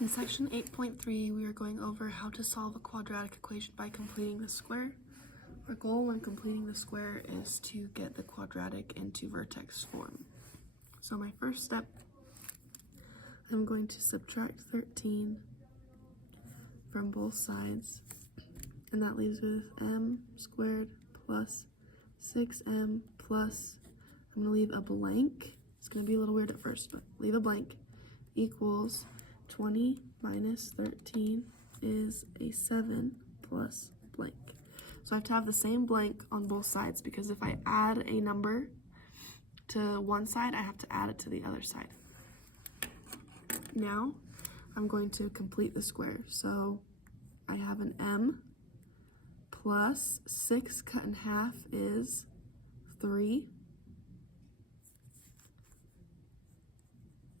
In section 8.3, we are going over how to solve a quadratic equation by completing the square. Our goal when completing the square is to get the quadratic into vertex form. So my first step, I'm going to subtract 13 from both sides, and that leaves with m squared plus 6m plus, I'm going to leave a blank. It's going to be a little weird at first, but leave a blank, equals 20 minus 13 is a 7 plus blank. So I have to have the same blank on both sides, because if I add a number to one side, I have to add it to the other side. Now I'm going to complete the square. So I have an m plus 6 cut in half is 3.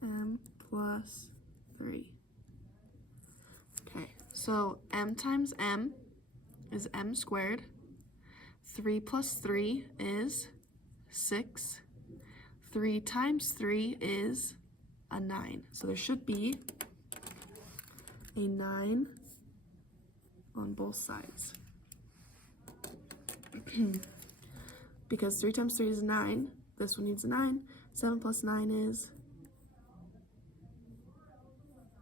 M plus 3. Okay, so m times m is m squared. 3 plus 3 is 6. 3 times 3 is a 9. So there should be a 9 on both sides. Because 3 times 3 is 9, this one needs a 9. 7 plus 9 is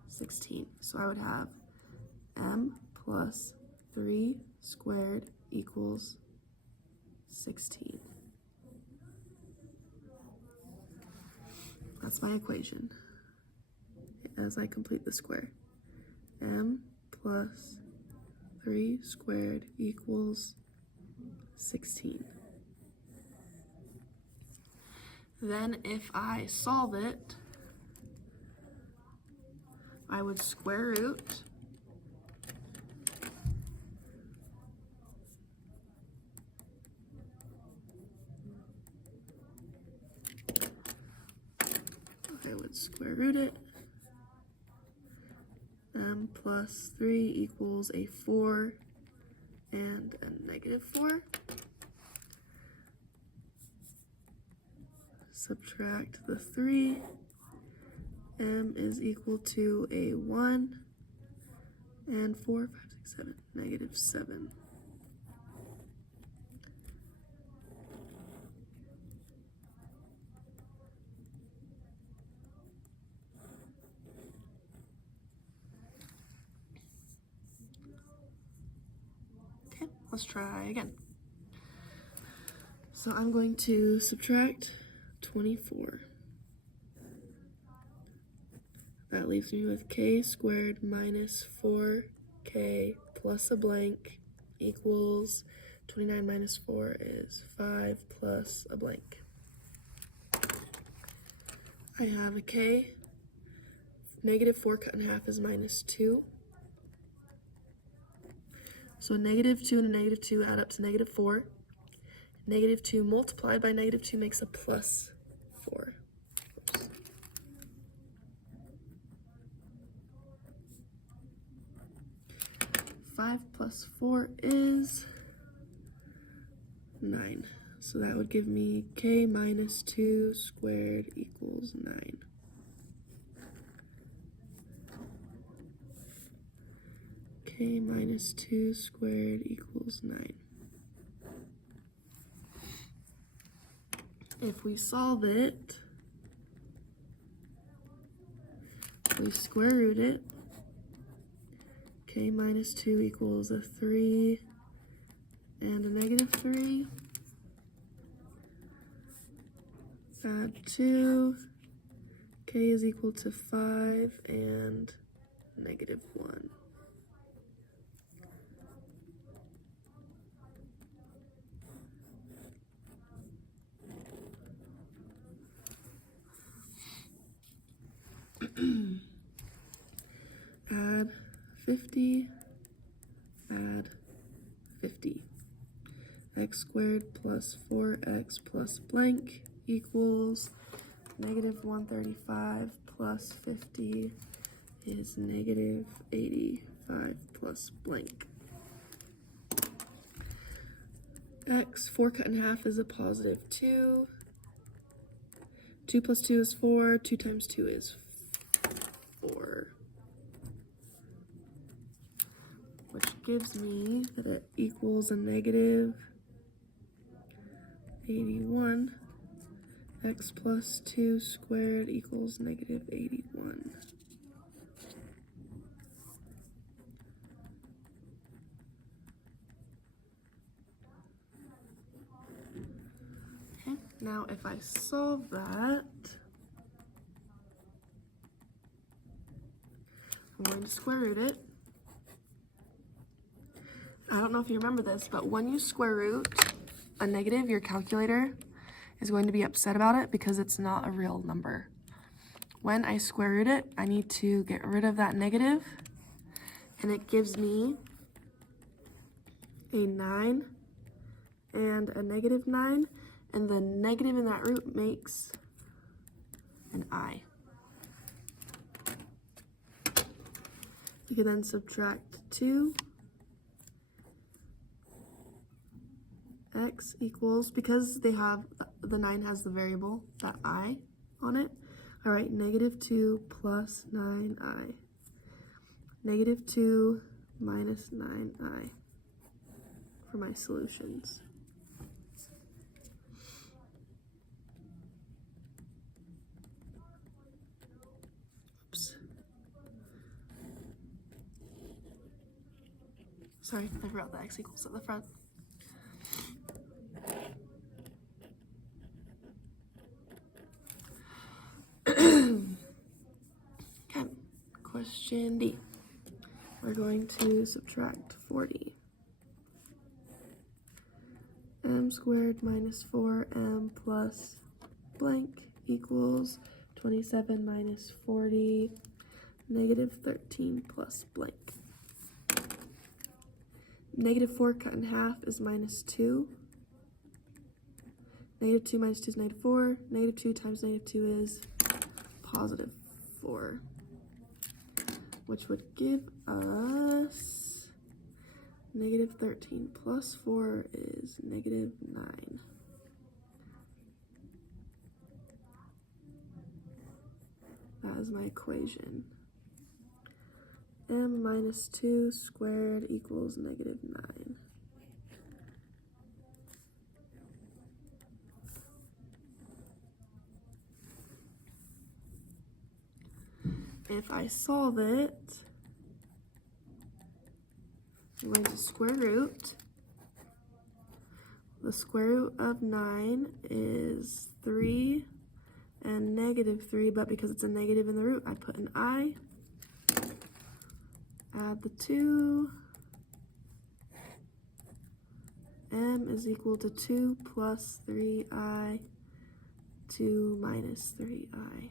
16. So I would have m plus 3 squared equals 16. That's my equation as I complete the square. M plus 3 squared equals 16. Then if I solve it, I would square root it. M plus 3 equals a 4 and a negative 4. Subtract the 3. M is equal to a 1 and 4, 5, 6, 7, negative 7. Okay, let's try again. So I'm going to subtract 24. That leaves me with k squared minus 4k plus a blank equals 29 minus 4 is 5 plus a blank. I have a k. Negative 4 cut in half is minus 2. So a negative 2 and a negative 2 add up to negative 4. Negative 2 multiplied by negative 2 makes a plus 4. 5 plus 4 is 9. So that would give me k minus 2 squared equals 9. K minus 2 squared equals 9. If we solve it, we square root it. K minus 2 equals a 3 and a negative 3. Add 2. K is equal to 5 and negative 1. Add 50, add 50. X squared plus 4x plus blank equals negative 135 plus 50 is negative 85 plus blank. X, 4 cut in half is a positive 2. 2 plus 2 is 4. 2 times 2 is 4. gives me that it equals a negative 81. X plus 2 squared equals negative 81. Okay, now if I solve that, I'm going to square root it. I don't know if you remember this, but when you square root a negative, your calculator is going to be upset about it because it's not a real number. When I square root it, I need to get rid of that negative, and it gives me a 9 and a negative 9, and the negative in that root makes an I. You can then subtract 2. X equals, because they have, the 9 has the variable, that I on it. All right, negative 2 plus 9I. Negative 2 minus 9I for my solutions. Oops. Sorry, I forgot the X equals at the front. Okay, question D. We're going to subtract 40. M squared minus 4m plus blank equals 27 minus 40, negative 13 plus blank. Negative 4 cut in half is minus 2. Negative 2 minus 2 is negative 4. Negative 2 times negative 2 is positive 4, which would give us negative 13 plus 4 is negative 9. That is my equation. M minus 2 squared equals negative 9. If I solve it, I'm going to square root. The square root of 9 is 3 and negative 3, but because it's a negative in the root, I put an I. Add the 2. M is equal to 2 plus 3I, 2 minus 3I.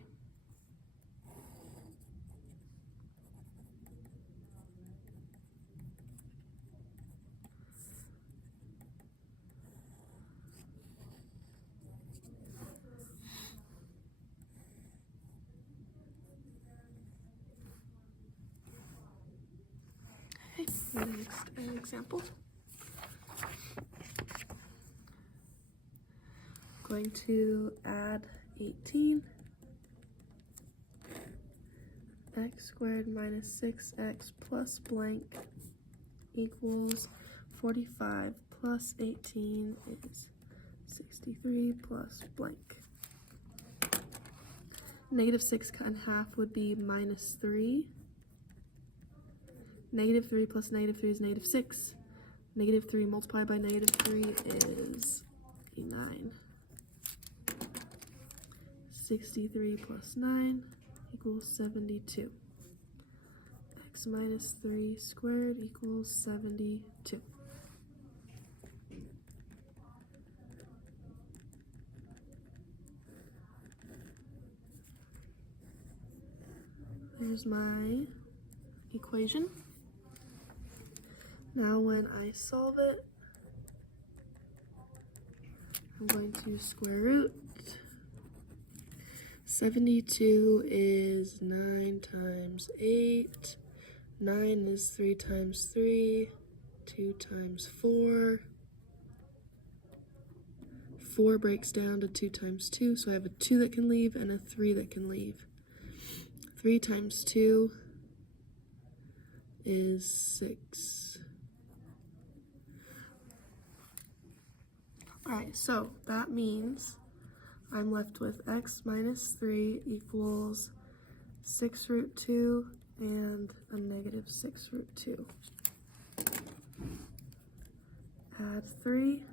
Next example. Going to add 18. X squared minus 6x plus blank equals 45 plus 18 is 63 plus blank. Negative 6 cut in half would be minus 3. Negative 3 plus negative 3 is negative 6. Negative 3 multiplied by negative 3 is a 9. 63 plus 9 equals 72. X minus 3 squared equals 72. There's my equation. Now when I solve it, I'm going to square root. 72 is 9 times 8. 9 is 3 times 3. 2 times 4. 4 breaks down to 2 times 2, so I have a 2 that can leave and a 3 that can leave. 3 times 2 is 6. Alright, so that means I'm left with x minus 3 equals 6 root 2 and a negative 6 root 2. Add 3.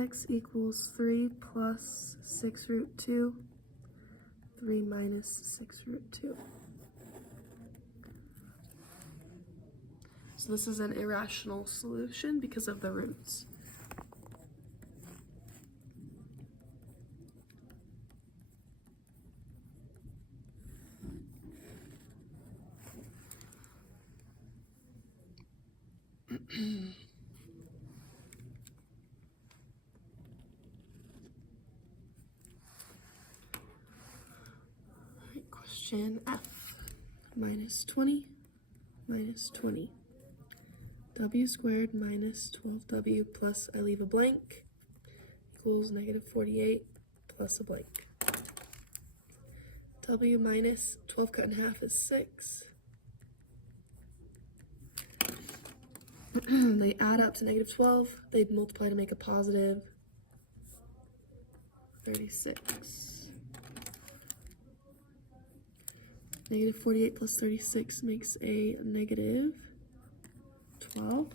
X equals 3 plus 6 root 2. 3 minus 6 root 2. So this is an irrational solution because of the roots. Alright, question F. Minus 20 minus 20. W squared minus 12w plus, I leave a blank, equals negative 48 plus a blank. W minus 12 cut in half is 6. They add up to negative 12. They multiply to make a positive 36. Negative 48 plus 36 makes a negative 12.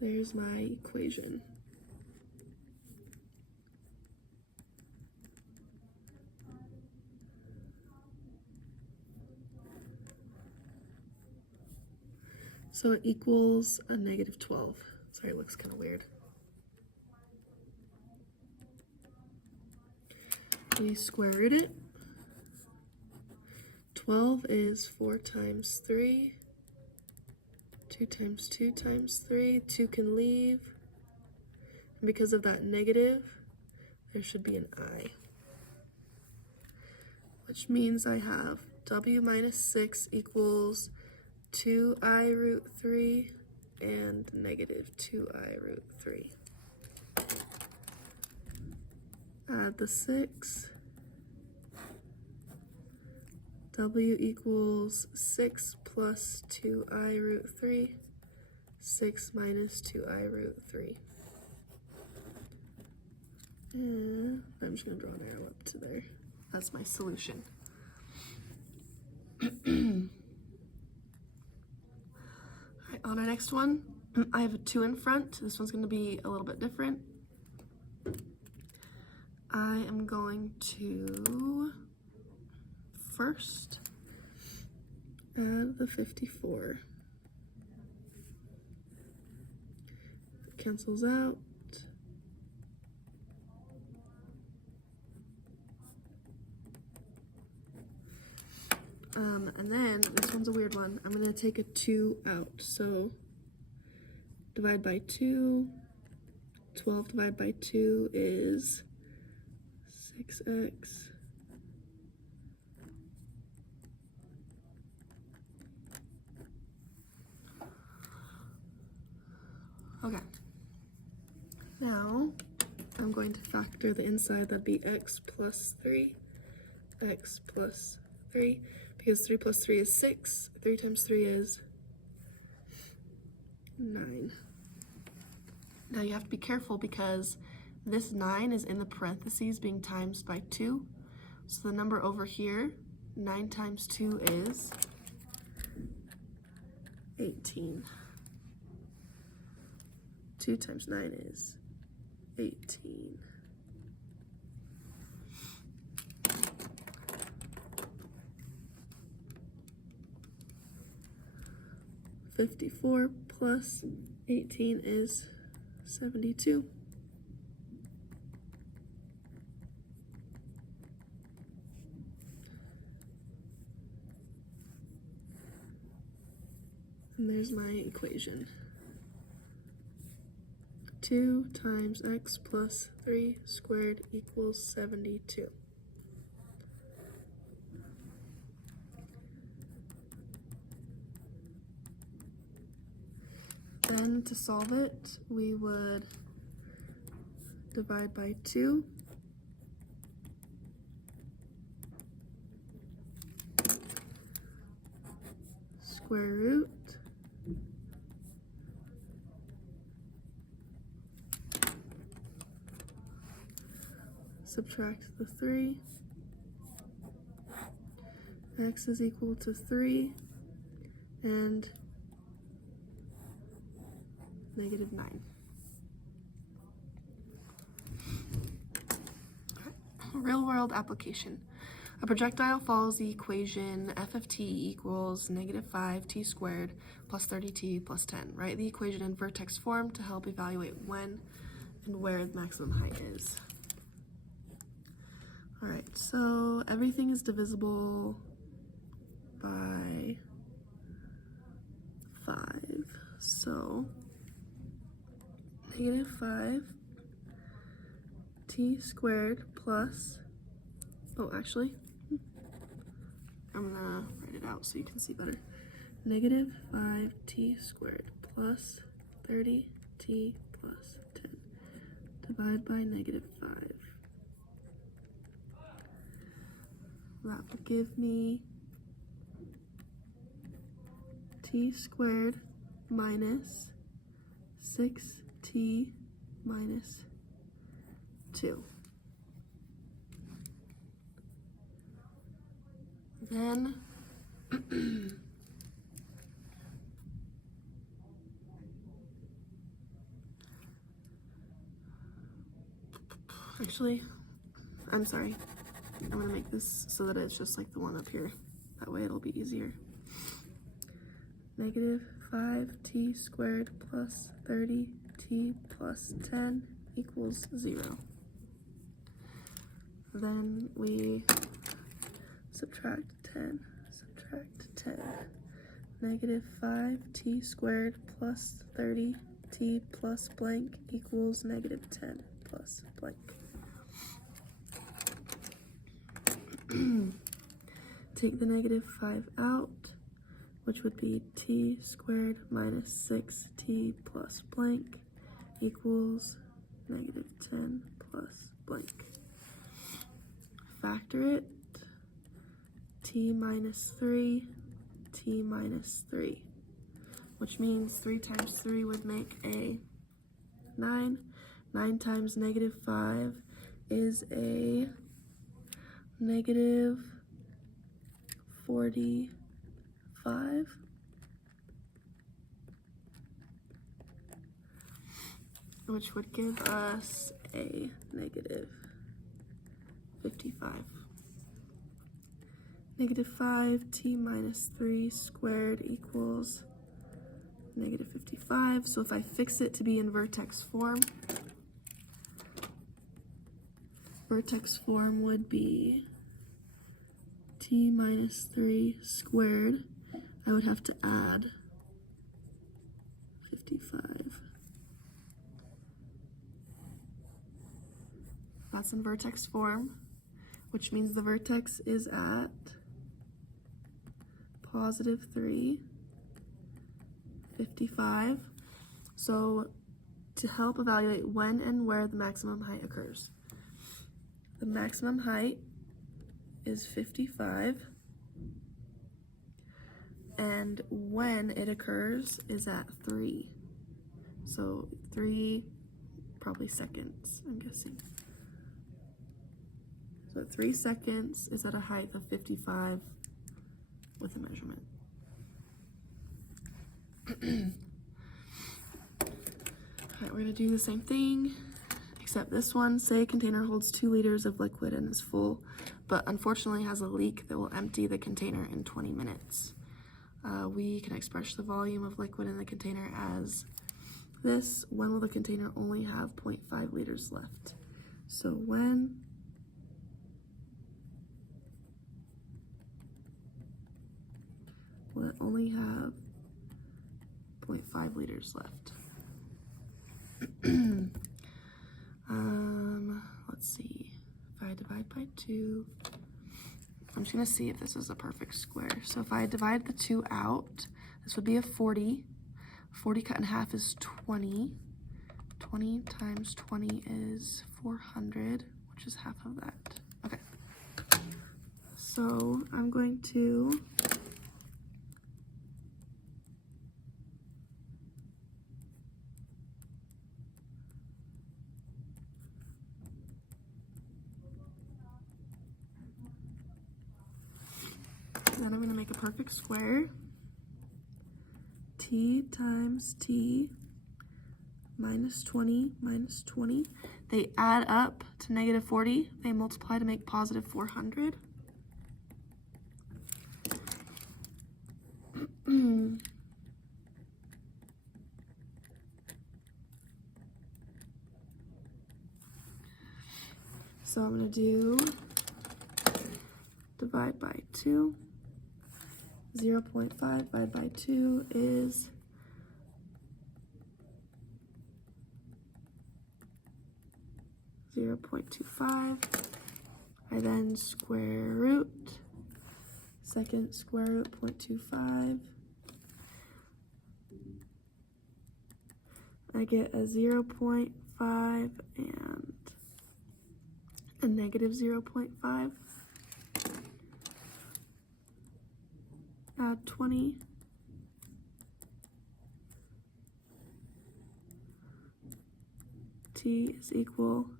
There's my equation. So it equals a negative 12. Sorry, it looks kind of weird. We squared it. 12 is 4 times 3. 2 times 2 times 3. 2 can leave. And because of that negative, there should be an I. Which means I have W minus 6 equals 2I root 3 and negative 2I root 3. Add the 6. W equals 6 plus 2I root 3. 6 minus 2I root 3. And I'm just going to draw an arrow up to there. That's my solution. Alright, on our next one, I have a 2 in front. This one's going to be a little bit different. I am going to first add the 54. It cancels out. And then this one's a weird one. I'm going to take a 2 out. So divide by 2. 12 divided by 2 is 6x. Okay. Now I'm going to factor the inside. That'd be x plus 3. X plus 3. Because 3 plus 3 is 6. 3 times 3 is 9. Now you have to be careful because this 9 is in the parentheses being times by 2. So the number over here, 9 times 2 is 18. 2 times 9 is 18. $54 plus 18 is 72. And there's my equation. 2 times x plus 3 squared equals 72. Then to solve it, we would divide by 2. square root subtract the 3, x is equal to 3 and negative 9. Real world application. A projectile follows the equation f of t equals negative 5t squared plus 30t plus 10. Write the equation in vertex form to help evaluate when and where the maximum height is. Alright, so everything is divisible by 5. So negative 5 t squared plus, oh actually, I'm gonna write it out so you can see better. Negative 5t squared plus 30t plus 10. Divide by negative 5. That will give me t squared minus 6t minus 2. Then actually, I'm sorry. I'm gonna make this so that it's just like the one up here. That way it'll be easier. Negative 5t squared plus 30t plus 10 equals 0. Then we subtract 10, subtract 10. Negative 5t squared plus 30t plus blank equals negative 10 plus blank. Take the negative 5 out, which would be t squared minus 6t plus blank equals negative 10 plus blank. Factor it, t minus 3, t minus 3, which means 3 times 3 would make a 9. 9 times negative 5 is a negative 45. Which would give us a negative 55. Negative 5t minus 3 squared equals negative 55. So if I fix it to be in vertex form would be t minus 3 squared. I would have to add 55. That's in vertex form, which means the vertex is at positive 3, 55. So to help evaluate when and where the maximum height occurs, the maximum height is 55, and when it occurs is at 3. So 3 probably seconds, I'm guessing. So 3 seconds is at a height of 55 with a measurement. Alright, we're gonna do the same thing, except this one, say a container holds 2 liters of liquid and is full, but unfortunately has a leak that will empty the container in 20 minutes. We can express the volume of liquid in the container as this. When will the container only have 0.5 liters left? So when will it only have 0.5 liters left? Let's see, if I divide by 2, I'm just gonna see if this is a perfect square. So if I divide the 2 out, this would be a 40. 40 cut in half is 20. 20 times 20 is 400, which is half of that. Okay. So I'm going to perfect square, t times t minus 20 minus 20. They add up to negative 40. They multiply to make positive 400. So I'm going to do divide by 2. 0.5 divided by 2 is 0.25. I then square root, second square root 0.25. I get a 0.5 and a negative 0.5. Add 20. T is equal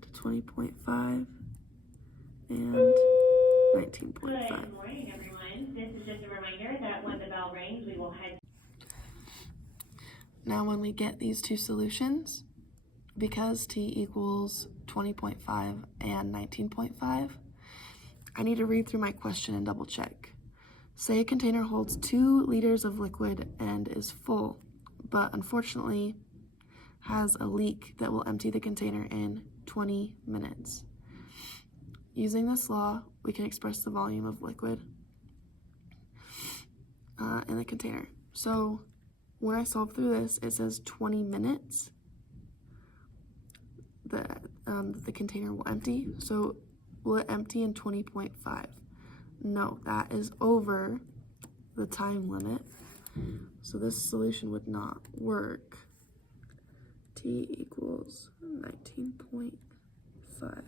to 20.5 and 19.5. Good morning, everyone. This is just a reminder that when the bell rings, we will head. Now when we get these two solutions, because t equals 20.5 and 19.5, I need to read through my question and double check. Say a container holds 2 liters of liquid and is full, but unfortunately has a leak that will empty the container in 20 minutes. Using this law, we can express the volume of liquid in the container. So when I solve through this, it says 20 minutes that the container will empty. So will it empty in 20.5? No, that is over the time limit. So this solution would not work. T equals 19.5.